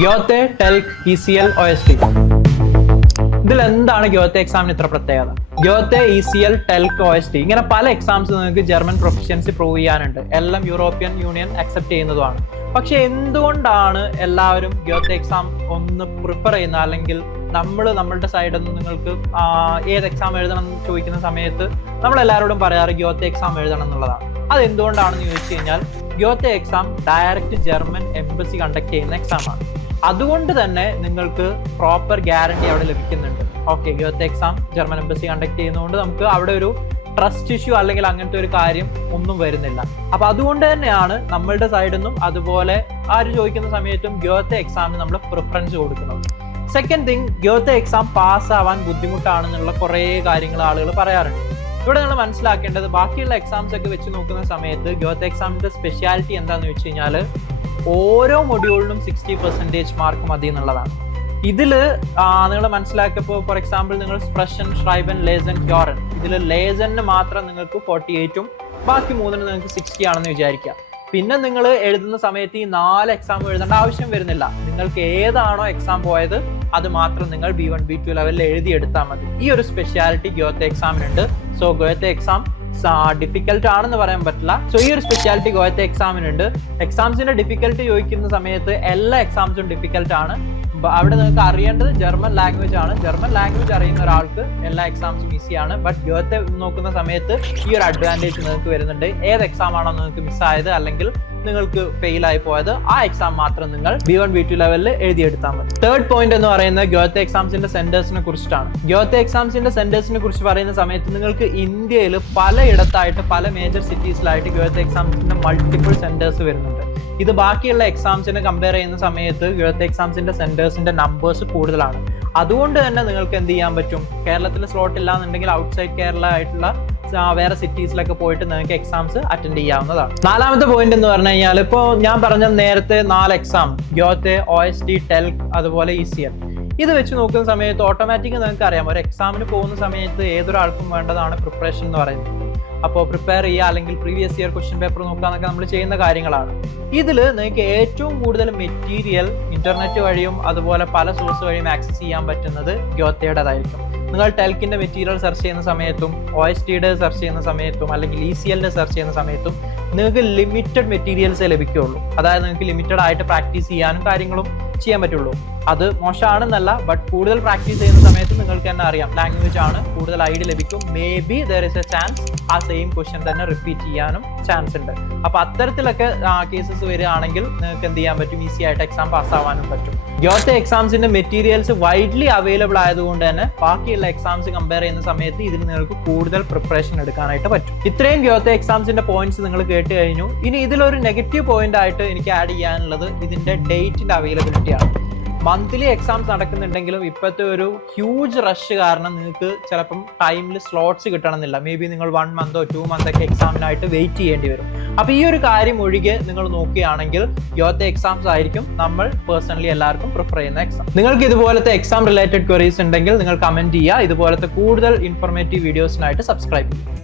ഗ്യോത്തെ, TELK, ECL, OST. ഇതിൽ എന്താണ് ഗ്യോത്തെ എക്സാമിന് ഇത്ര പ്രത്യേകത? ഗ്യോത്തെ, ECL, ടെൽക്, OST ഇങ്ങനെ പല എക്സാംസ് നിങ്ങൾക്ക് ജർമ്മൻ പ്രൊഫഷ്യൻസി പ്രൂവ് ചെയ്യാനുണ്ട്. എല്ലാം യൂറോപ്യൻ യൂണിയൻ അക്സെപ്റ്റ് ചെയ്യുന്നതുമാണ്. പക്ഷെ എന്തുകൊണ്ടാണ് എല്ലാവരും ഗ്യോത്തെ എക്സാം ഒന്ന് പ്രിഫർ ചെയ്യുന്നത്? അല്ലെങ്കിൽ നമ്മളുടെ സൈഡിൽ നിന്ന് നിങ്ങൾക്ക് ഏത് എക്സാം എഴുതണം എന്ന് ചോദിക്കുന്ന സമയത്ത് നമ്മളെല്ലാവരോടും പറയാറ് ഗ്യോത്തെ എക്സാം എഴുതണം എന്നുള്ളതാണ്. അതെന്തുകൊണ്ടാണെന്ന് ചോദിച്ചു കഴിഞ്ഞാൽ Goethe exam direct German embassy conduct ചെയ്യുന്ന എക്സാമാണ്. അതുകൊണ്ട് തന്നെ നിങ്ങൾക്ക് പ്രോപ്പർ ഗ്യാരണ്ടി അവിടെ ലഭിക്കുന്നുണ്ട്. Okay, Goethe exam German embassy conduct ചെയ്യുന്നതുകൊണ്ട് നമുക്ക് അവിടെ ഒരു ട്രസ്റ്റ് ഇഷ്യൂ അല്ലെങ്കിൽ അങ്ങനത്തെ ഒരു കാര്യം ഒന്നും വരുന്നില്ല. അപ്പൊ അതുകൊണ്ട് തന്നെയാണ് നമ്മളുടെ സൈഡിൽ നിന്നും അതുപോലെ ആര് ചോദിക്കുന്ന സമയത്തും ഗ്യോത്തെ എക്സാമിന് നമ്മൾ പ്രിഫറൻസ് കൊടുക്കുന്നത്. സെക്കൻഡ് തിങ്, ഗ്യോത്തെ എക്സാം പാസ്സാവാൻ ബുദ്ധിമുട്ടാണെന്നുള്ള കുറേ കാര്യങ്ങൾ ആളുകൾ പറയാറുണ്ട്. ഇവിടെ നിങ്ങൾ മനസ്സിലാക്കേണ്ടത് ബാക്കിയുള്ള എക്സാംസ് ഒക്കെ വെച്ച് നോക്കുന്ന സമയത്ത് ഗ്യോത്തെ എക്സാമിന്റെ സ്പെഷ്യാലിറ്റി എന്താണെന്ന് വെച്ച് കഴിഞ്ഞാൽ ഓരോ മൊഡ്യൂളിനും 60% മാർക്ക് മതി എന്നുള്ളതാണ്. ഇതിൽ നിങ്ങൾ മനസ്സിലാക്കിയപ്പോൾ ഫോർ എക്സാമ്പിൾ നിങ്ങൾ സ്പ്രഷൻ, ഷ്രൈബൻ, ലേസൺ, ക്യോറൻ, ഇതിൽ ലേസണിന് മാത്രം നിങ്ങൾക്ക് 48ഉം ബാക്കി 3ന് നിങ്ങൾക്ക് 60 ആണെന്ന് വിചാരിക്കുക. പിന്നെ നിങ്ങൾ എഴുതുന്ന സമയത്ത് ഈ 4 എക്സാം എഴുതേണ്ട ആവശ്യം വരുന്നില്ല. നിങ്ങൾക്ക് ഏതാണോ എക്സാം പോയത് അത് മാത്രം നിങ്ങൾ B1, B2 ലെവലിൽ എഴുതിയെടുത്താൽ മതി. ഈ ഒരു സ്പെഷ്യാലിറ്റി ഗ്യോത്തെ എക്സാമിനുണ്ട്. സോ ഗ്യോത്തെ എക്സാം ഡിഫിക്കൽട്ട് ആണെന്ന് പറയാൻ പറ്റില്ല. സോ ഈ ഒരു സ്പെഷ്യാലിറ്റി ഗ്യോത്തെ എക്സാമിനുണ്ട്. എക്സാംസിന്റെ ഡിഫിക്കൽട്ട് ചോദിക്കുന്ന സമയത്ത് എല്ലാ എക്സാംസും ഡിഫിക്കൽട്ട് ആണ്. അവിടെ നിങ്ങൾക്ക് അറിയേണ്ടത് ജർമ്മൻ ലാംഗ്വേജ് ആണ്. ജർമ്മൻ ലാംഗ്വേജ് അറിയുന്ന ഒരാൾക്ക് എല്ലാ എക്സാംസും ഈസിയാണ്. ബട്ട് ഗ്യോത്തെ നോക്കുന്ന സമയത്ത് ഈ ഒരു അഡ്വാൻറ്റേജ് നിങ്ങൾക്ക് വരുന്നുണ്ട്. ഏത് എക്സാം ആണോ നിങ്ങൾക്ക് മിസ്സായത് അല്ലെങ്കിൽ നിങ്ങൾക്ക് ഫെയിൽ ആയി പോയത് ആ എക്സാം മാത്രം നിങ്ങൾ B1, B2 ലെവലിൽ എഴുതിയെടുത്താൽ മതി. തേർഡ് പോയിന്റ് എന്ന് പറയുന്നത് ഗ്യോത്തെ എക്സാംസിന്റെ സെന്റേഴ്സിനെ കുറിച്ചിട്ടാണ്. ഗ്യോത്തെ എക്സാംസിന്റെ സെന്റേഴ്സിനെ കുറിച്ച് പറയുന്ന സമയത്ത് നിങ്ങൾക്ക് ഇന്ത്യയിൽ പലയിടത്തായിട്ട് പല മേജർ സിറ്റീസിലായിട്ട് ഗ്യോത്തെ എക്സാംസിന്റെ മൾട്ടിപ്പിൾ സെന്റേഴ്സ് വരുന്നുണ്ട്. ഇത് ബാക്കിയുള്ള എക്സാംസിനെ കമ്പയർ ചെയ്യുന്ന സമയത്ത് ഗ്യോത്തെ എക്സാംസിന്റെ സെന്റേഴ്സിന്റെ നമ്പേഴ്സ് കൂടുതലാണ്. അതുകൊണ്ട് തന്നെ നിങ്ങൾക്ക് എന്ത് ചെയ്യാൻ പറ്റും? കേരളത്തിൽ സ്ലോട്ട് ഇല്ല എന്നുണ്ടെങ്കിൽ ഔട്ട്സൈഡ് കേരള ആയിട്ടുള്ള വേറെ സിറ്റീസിലൊക്കെ പോയിട്ട് നിങ്ങൾക്ക് എക്സാംസ് അറ്റൻഡ് ചെയ്യാവുന്നതാണ്. നാലാമത്തെ പോയിന്റ് എന്ന് പറഞ്ഞു കഴിഞ്ഞാൽ ഇപ്പോൾ ഞാൻ പറഞ്ഞ നേരത്തെ 4 എക്സാം ഗ്യോത്തെ, OST, ടെൽക് അതുപോലെ ECL ഇത് വെച്ച് നോക്കുന്ന സമയത്ത് ഓട്ടോമാറ്റിക് നിങ്ങൾക്ക് അറിയാം ഒരു എക്സാമിന് പോകുന്ന സമയത്ത് ഏതൊരാൾക്കും വേണ്ടതാണ് പ്രിപ്പറേഷൻ എന്ന് പറയുന്നത്. അപ്പോൾ പ്രിപ്പയർ ചെയ്യുക അല്ലെങ്കിൽ പ്രീവിയസ് ഇയർ ക്വസ്റ്റ്യൻ പേപ്പർ നോക്കുക എന്നൊക്കെ നമ്മൾ ചെയ്യുന്ന കാര്യങ്ങളാണ്. ഇതിൽ നിങ്ങൾക്ക് ഏറ്റവും കൂടുതൽ മെറ്റീരിയൽ ഇന്റർനെറ്റ് വഴിയും അതുപോലെ പല സോഴ്സ് വഴിയും ആക്സസ് ചെയ്യാൻ പറ്റുന്നത് ഗ്യോത്തയുടേതായിരിക്കും. നിങ്ങൾ ടെൽക്കിന്റെ മെറ്റീരിയൽ സെർച്ച് ചെയ്യുന്ന സമയത്തും OSTയുടെ സെർച്ച് ചെയ്യുന്ന സമയത്തും അല്ലെങ്കിൽ ECLന്റെ സെർച്ച് ചെയ്യുന്ന സമയത്തും നിങ്ങൾക്ക് ലിമിറ്റഡ് മെറ്റീരിയൽസേ ലഭിക്കുകയുള്ളൂ. അതായത് നിങ്ങൾക്ക് ലിമിറ്റഡ് ആയിട്ട് പ്രാക്ടീസ് ചെയ്യാനും കാര്യങ്ങളും ചെയ്യാൻ പറ്റുള്ളൂ. അത് മോശമാണെന്നല്ല, ബട്ട് കൂടുതൽ പ്രാക്ടീസ് ചെയ്യുന്ന സമയത്ത് നിങ്ങൾക്ക് തന്നെ അറിയാം ലാംഗ്വേജ് ആണ് കൂടുതൽ ഐഡിയ ലഭിക്കും. May be there is A chance ആ സെയിം ക്വസ്റ്റ്യൻ തന്നെ റിപ്പീറ്റ് ചെയ്യാനും ചാൻസ് ഉണ്ട്. അപ്പൊ അത്തരത്തിലൊക്കെ കേസസ് വരികയാണെങ്കിൽ നിങ്ങൾക്ക് എന്ത് ചെയ്യാൻ പറ്റും? ഈസി ആയിട്ട് എക്സാം പാസ്സാവാനും പറ്റും. ഗ്യോത്തെ എക്സാംസിന്റെ മെറ്റീരിയൽസ് വൈഡ്ലി അവൈലബിൾ ആയതുകൊണ്ട് തന്നെ ബാക്കിയുള്ള എക്സാംസ് കമ്പയർ ചെയ്യുന്ന സമയത്ത് ഇതിന് നിങ്ങൾക്ക് കൂടുതൽ പ്രിപ്പറേഷൻ എടുക്കാനായിട്ട് പറ്റും. ഇത്രയും ഗ്യോത്തെ എക്സാംസിന്റെ പോയിന്റ്സ് നിങ്ങൾ കേട്ട് കഴിഞ്ഞു. ഇനി ഇതിലൊരു നെഗറ്റീവ് പോയിന്റ് ആയിട്ട് എനിക്ക് ആഡ് ചെയ്യാനുള്ളത് ഇതിന്റെ ഡേറ്റിന്റെ അവൈലബിലിറ്റിയാണ്. മന്ത്ലി എക്സാംസ് നടക്കുന്നുണ്ടെങ്കിലും ഇപ്പോഴത്തെ ഒരു ഹ്യൂജ് റഷ് കാരണം നിങ്ങൾക്ക് ചിലപ്പം ടൈമിൽ സ്ലോട്ട്സ് കിട്ടണമെന്നില്ല. മേ ബി നിങ്ങൾ 1 മന്തോ 2 മന്തൊക്കെ എക്സാമിനായിട്ട് വെയിറ്റ് ചെയ്യേണ്ടി വരും. അപ്പോൾ ഈ ഒരു കാര്യം ഒഴികെ നിങ്ങൾ നോക്കുകയാണെങ്കിൽ ഗ്യോത്തെ എക്സാംസ് ആയിരിക്കും നമ്മൾ പേഴ്സണലി എല്ലാവർക്കും പ്രിഫർ ചെയ്യുന്ന എക്സാം. നിങ്ങൾക്ക് ഇതുപോലത്തെ എക്സാം റിലേറ്റഡ് ക്വറീസ് ഉണ്ടെങ്കിൽ നിങ്ങൾ കമന്റ് ചെയ്യുക. ഇതുപോലത്തെ കൂടുതൽ ഇൻഫോർമേറ്റീവ് വീഡിയോസിനായിട്ട് സബ്സ്ക്രൈബ് ചെയ്യുക.